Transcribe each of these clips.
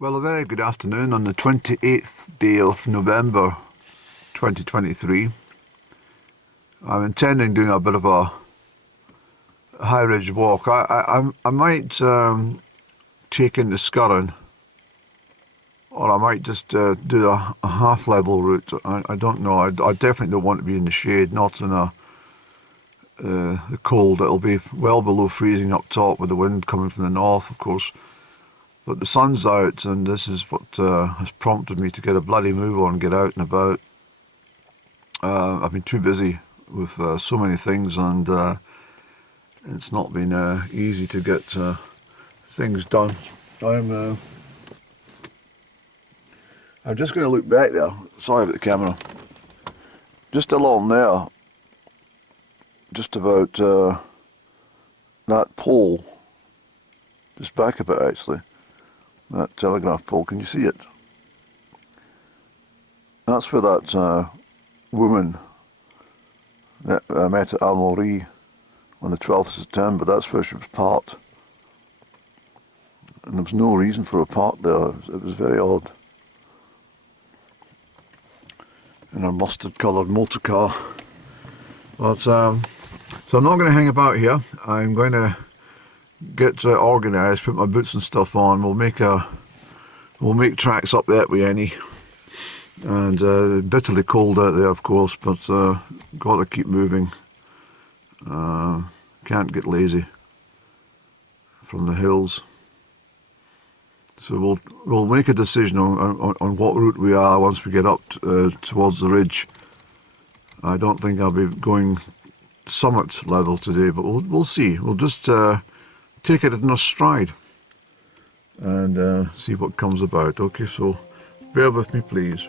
Well, a very good afternoon on the 28th day of November 2023. I'm intending doing a bit of a high ridge walk. I might take in the Scurran, or I might just do a half level route. I don't know. I definitely don't want to be in the shade, not in the cold. It'll be well below freezing up top with the wind coming from the north, of course. But the sun's out, and this is what has prompted me to get a bloody move on, get out and about. I've been too busy with so many things, and it's not been easy to get things done. I'm just going to look back there. Sorry about the camera. Just along there, just about that pole, just back a bit actually. That telegraph pole, can you see it? That's where that woman that I met at Almond on the 12th of September, that's where she was parked. And there was no reason for her park there, it was very odd. In her mustard coloured motor car. But, so I'm not going to hang about here. I'm going to get organised, put my boots and stuff on. We'll make tracks up that way, any. And bitterly cold out there, of course, but got to keep moving. Can't get lazy from the hills. So we'll make a decision on what route we are once we get up towards the ridge. I don't think I'll be going summit level today, but we'll see. We'll just take it in a stride and see what comes about. Okay, so bear with me, please.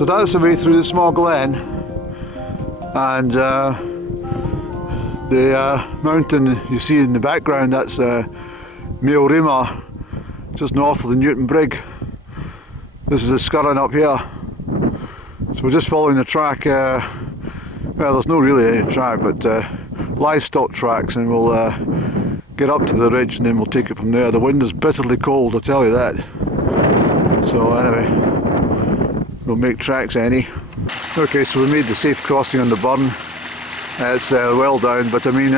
So that's the way through the Sma Glen. And the mountain you see in the background, that's Maelrima, just north of the Newton Brig. This is the Scurran up here. So we're just following the track, well, there's no really any track, but livestock tracks, and we'll get up to the ridge and then we'll take it from there. The wind is bitterly cold, I'll tell you that. So anyway, we'll make tracks any. Okay, so we made the safe crossing on the burn. It's well down, but I mean,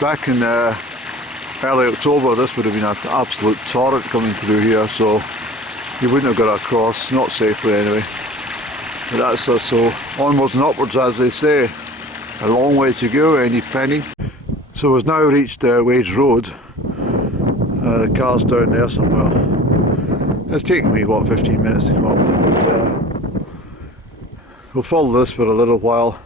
back in early October this would have been an absolute torrent coming through here, so you wouldn't have got across, not safely anyway. But that's us, so onwards and upwards, as they say. A long way to go, any penny. So we've now reached Wage Road. The car's down there somewhere. It's taken me, what, 15 minutes to come up. But, we'll follow this for a little while,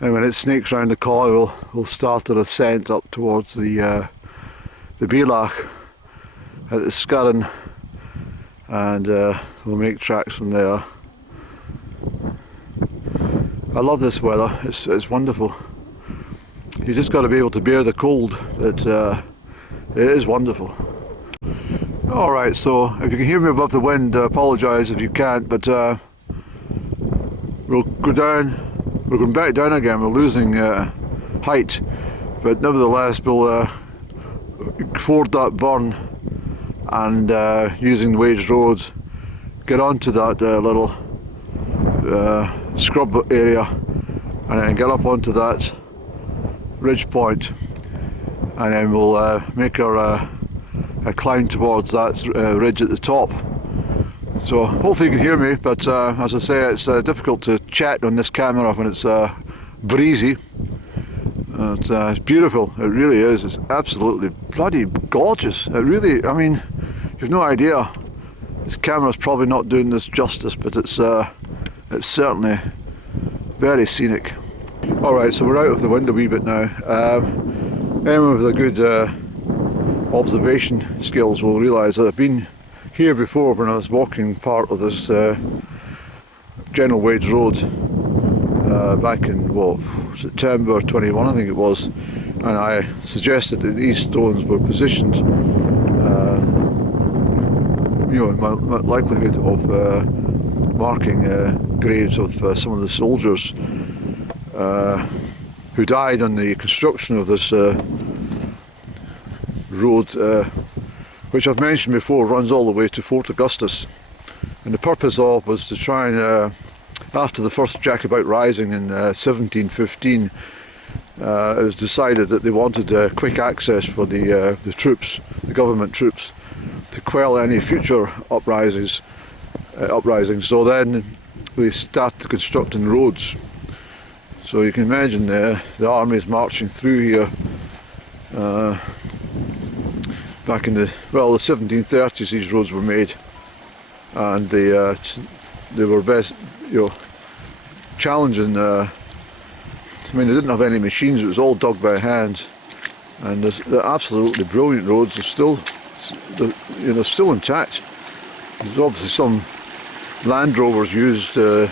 and when it snakes round the corner we'll start an ascent up towards the Beelach at the Scurran, and we'll make tracks from there. I love this weather, it's wonderful. You just got to be able to bear the cold, but it is wonderful. Alright, so if you can hear me above the wind, I apologise if you can't, but we'll go down, we're going back down again, we're losing height, but nevertheless we'll ford that burn and using the Wage Road get onto that little scrub area and then get up onto that ridge point, and then we'll make our climb towards that ridge at the top. So hopefully you can hear me, but as I say, it's difficult to chat on this camera when it's breezy. It's beautiful, it really is. It's absolutely bloody gorgeous. It really, I mean, you've no idea. This camera's probably not doing this justice, but it's certainly very scenic. Alright, so we're out of the wind a wee bit now. Anyone with a good observation skills will realise that I've been here before when I was walking part of this General Wage Road back in, what, September 21 I think it was, and I suggested that these stones were positioned you know, in my likelihood of marking graves of some of the soldiers who died on the construction of this road, which I've mentioned before runs all the way to Fort Augustus. And the purpose of was to try and, after the first Jacobite Rising in 1715, it was decided that they wanted quick access for the troops, the government troops, to quell any future uprisings. So then they started constructing roads. So you can imagine the armies marching through here back in the 1730s. These roads were made, and they were best, you know, challenging. I mean, they didn't have any machines; it was all dug by hand, and the absolutely brilliant roads are still, you know, still intact. There's obviously some Land Rovers used the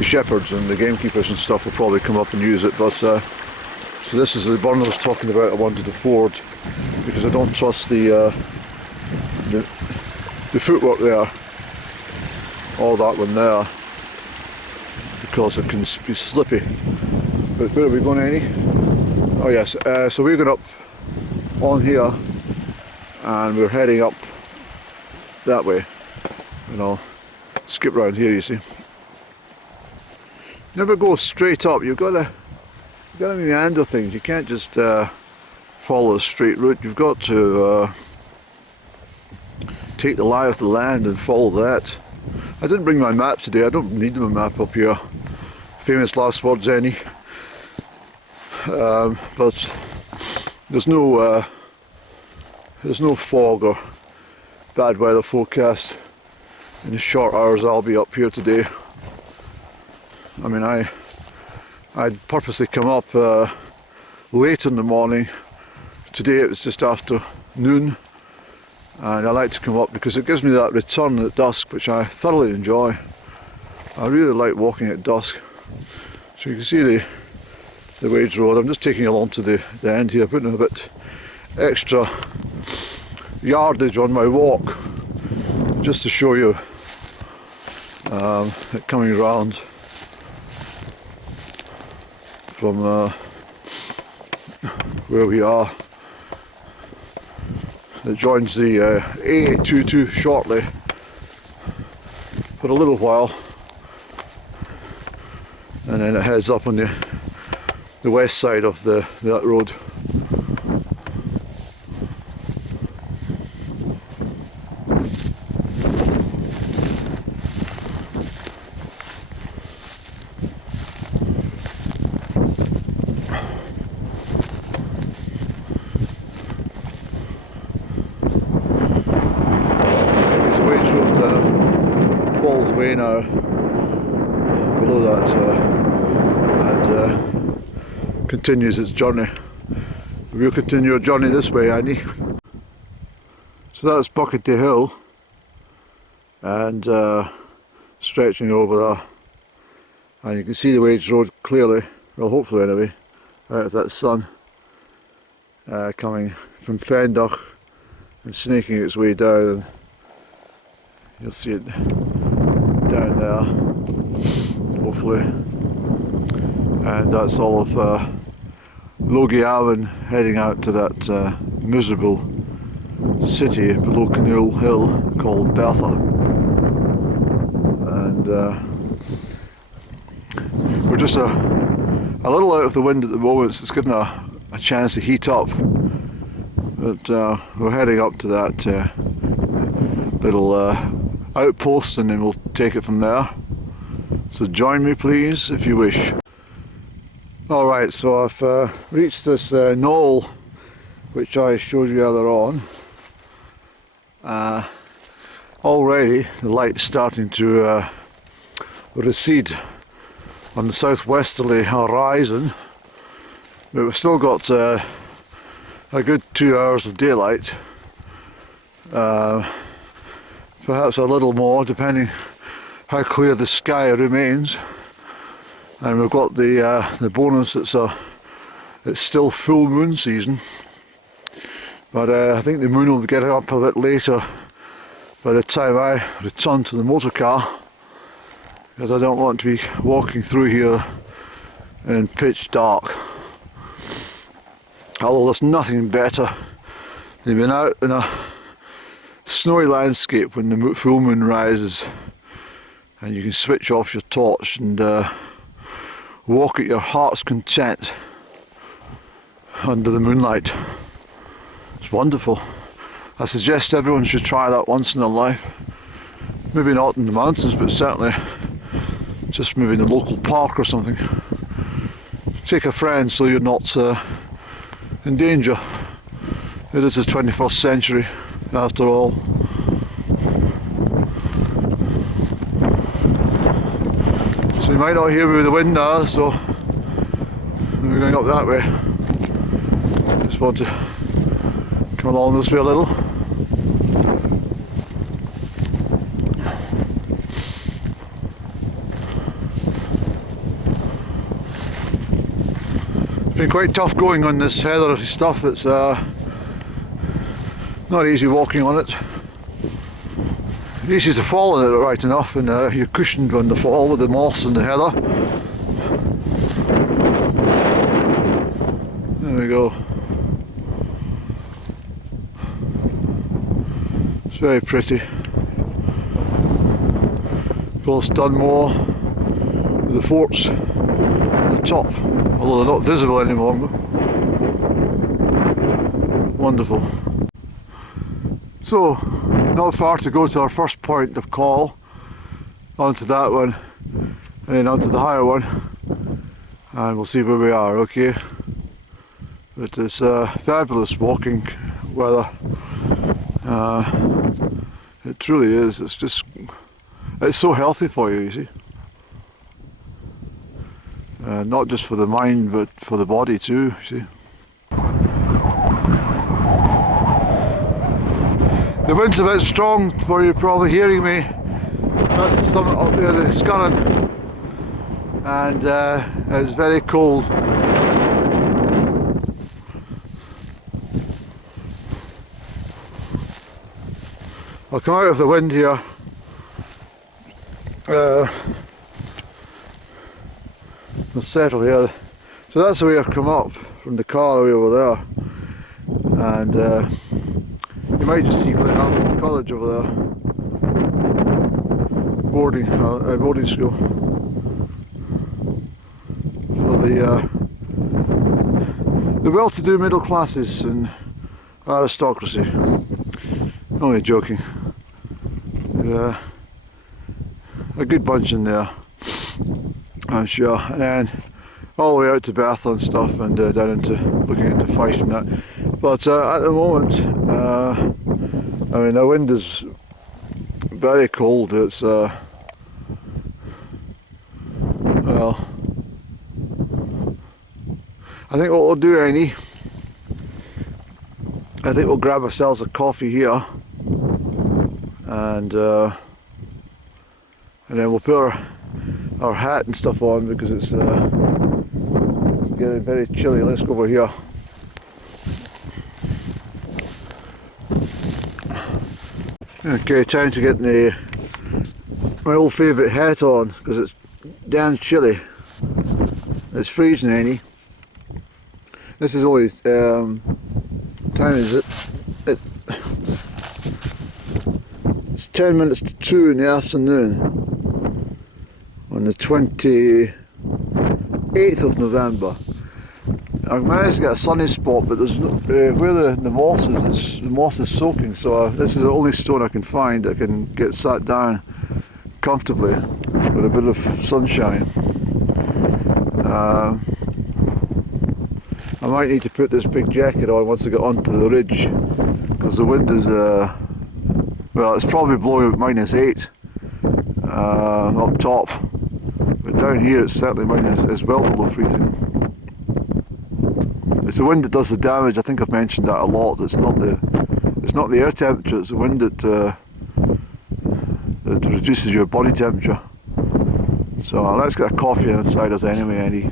shepherds and the gamekeepers and stuff will probably come up and use it, but so this is the burn I was talking about. I wanted to ford because I don't trust the footwork there, all that one there, because it can be slippy. But where are we going, Annie? Oh yes, so we're going up on here and we're heading up that way, and I'll skip round here, you see. Never go straight up, you've got to meander things. You can't just follow a straight route. You've got to take the lie of the land and follow that. I didn't bring my map today. I don't need my map up here. Famous last words, any. But there's no fog or bad weather forecast in the short hours I'll be up here today. I mean, I'd purposely come up late in the morning. Today it was just after noon, and I like to come up because it gives me that return at dusk, which I thoroughly enjoy. I really like walking at dusk. So you can see the Wades Road. I'm just taking along to the end here, putting a bit extra yardage on my walk just to show you it coming round from where we are. It joins the A822 shortly for a little while, and then it heads up on the west side of that road. Falls away now below that and continues its journey. We'll continue our journey this way, Andy. So that's Buckety Hill and stretching over there, and you can see the Wades Road clearly, well hopefully anyway, out of that sun coming from Fender and snaking its way down, and you'll see it down there, hopefully, and that's all of Glen Almond heading out to that miserable city below Canoe Hill called Perthshire, and we're just a little out of the wind at the moment, so it's given a chance to heat up, but we're heading up to that little outpost, and then we'll take it from there. So join me please if you wish. Alright, so I've reached this knoll which I showed you earlier on. Already the light's starting to recede on the southwesterly horizon, but we've still got a good 2 hours of daylight. Perhaps a little more depending how clear the sky remains, and we've got the bonus it's still full moon season, but I think the moon will be getting up a bit later by the time I return to the motor car, because I don't want to be walking through here in pitch dark. Although there's nothing better than being out in a snowy landscape when the full moon rises and you can switch off your torch and walk at your heart's content under the moonlight. It's wonderful. I suggest everyone should try that once in their life. Maybe not in the mountains, but certainly just maybe in a local park or something. Take a friend so you're not in danger. It is the 21st century after all. So you might not hear me with the wind now, so we're going up that way. Just want to come along this way a little. It's been quite tough going on this heathery stuff. It's not easy walking on it. It's easy to fall on it right enough, and you're cushioned on the fall with the moss and the heather. There we go. It's very pretty. Of course, Dunmore with the forts on the top, although they're not visible anymore. Wonderful. So, not far to go to our first point of call, onto that one, and then onto the higher one, and we'll see where we are, okay? But it's fabulous walking weather. It truly is. It's so healthy for you, you see. Not just for the mind, but for the body too, you see. The wind's a bit strong for you probably hearing me. That's the summit up there, the Scurran, and it's very cold. I'll come out of the wind here. I'll settle here. So that's the way I've come up from the car way over there, and you might just see Glen Almond College over there, boarding school for the well-to-do middle classes and aristocracy. Only joking. A good bunch in there, I'm sure, and then all the way out to Bath and stuff, and down into looking into Fife and that. But at the moment, I mean, the wind is very cold. It's well, I think what we'll do, Annie, I think we'll grab ourselves a coffee here, and then we'll put our hat and stuff on because it's getting very chilly. Let's go over here. Okay, time to get my old favourite hat on because it's damn chilly. It's freezing, Annie. This is only time is it? It's 10 minutes to 2 in the afternoon on the 28th of November. I've managed to get a sunny spot, but there's no, where the moss is, the moss is soaking, so this is the only stone I can find that can get sat down comfortably with a bit of sunshine. I might need to put this big jacket on once I get onto the ridge, because the wind is, well, it's probably blowing at -8 up top, but down here it's certainly it's well below freezing. It's the wind that does the damage. I think I've mentioned that a lot. It's not the air temperature, it's the wind that reduces your body temperature. So let's get a coffee inside us anyway, Eddie.